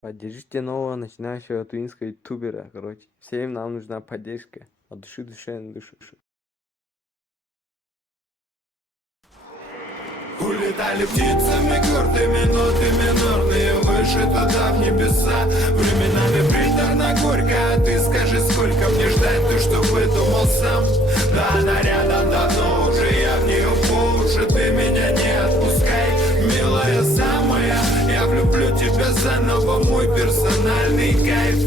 Поддержите нового начинающего тувинского ютубера, короче. Всем нам нужна поддержка. От души на душу. Улетали птицами гордыми, ноты минорные выше туда в небеса. Временами приторно горько, а ты скажи, сколько мне ждать, ты что выдумал сам? Да она рядом давно уже, я в нее по уши, ты меня не отпускай, милая самая. Я влюблю тебя заново, мой персональный кайф.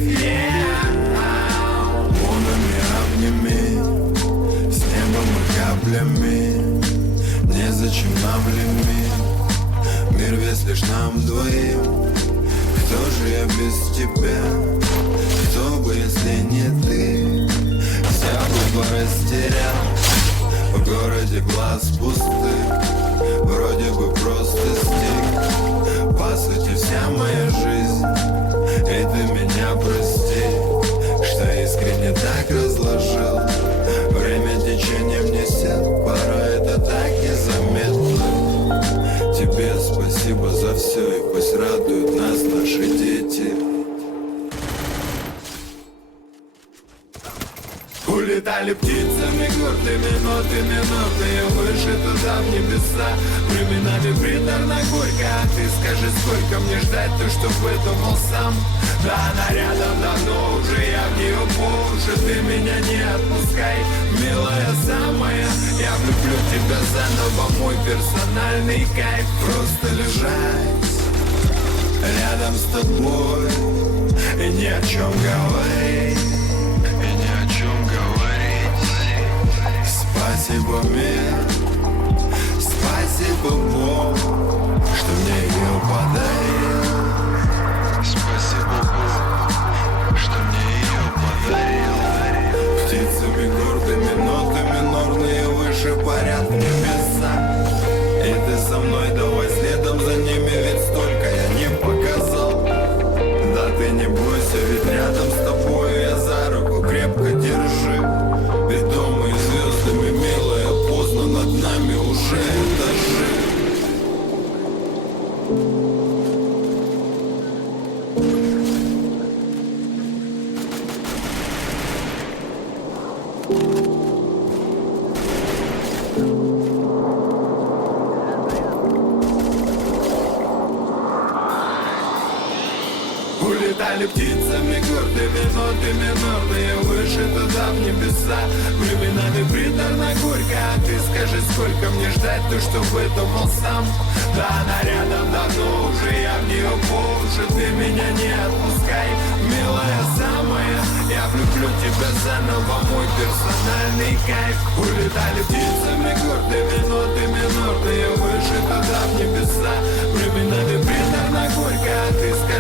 Волнами обними, с небом и каплями. Незачем нам лимит, мир весь лишь нам двоим. Кто же я без тебя, кто бы, если не ты? Вся бы растерял, в городе глаз пустых. Вроде бы просто стих, по сути вся моя жизнь. И ты меня прости, что искренне так разложил. Время течением несет, порой это так незаметно. Тебе спасибо за все, и пусть радуют нас наши дети. Улетали птицами гордыми, ноты минорные выше туда в небеса. Временами приторно горько, а ты скажи, сколько мне ждать, ты что выдумал сам? Да она рядом давно уже, я в нее по уши, ты меня не отпускай, милая самая. Я влюблю тебя заново, мой персональный кайф. Просто лежать рядом с тобой и ни о чем говорить. Спасибо, мир, спасибо, Бог, что мне ее подарил. Спасибо, Бог, что мне ее подарил. Птицами гордыми, ноты минорные выше парят в небеса. И ты со мной, давай следом за ними, ведь столько я не показал. Да ты не бойся, ведь рядом с тобой я за руку крепко держи. Ведомые звездами, милая, поздно над нами уже этажи. Улетали птицами гордыми, ноты минорные выше туда в небеса. Временами приторно горько, а ты скажи, сколько мне ждать, ты что выдумал сам? Да она рядом давно уже, я в нее по уши, ты меня не отпускай, милая самая. Я влюблю тебя заново, мой персональный кайф. Улетали птицами гордыми, ноты минорные выше туда в небеса. Временами приторно горько, а ты скажи,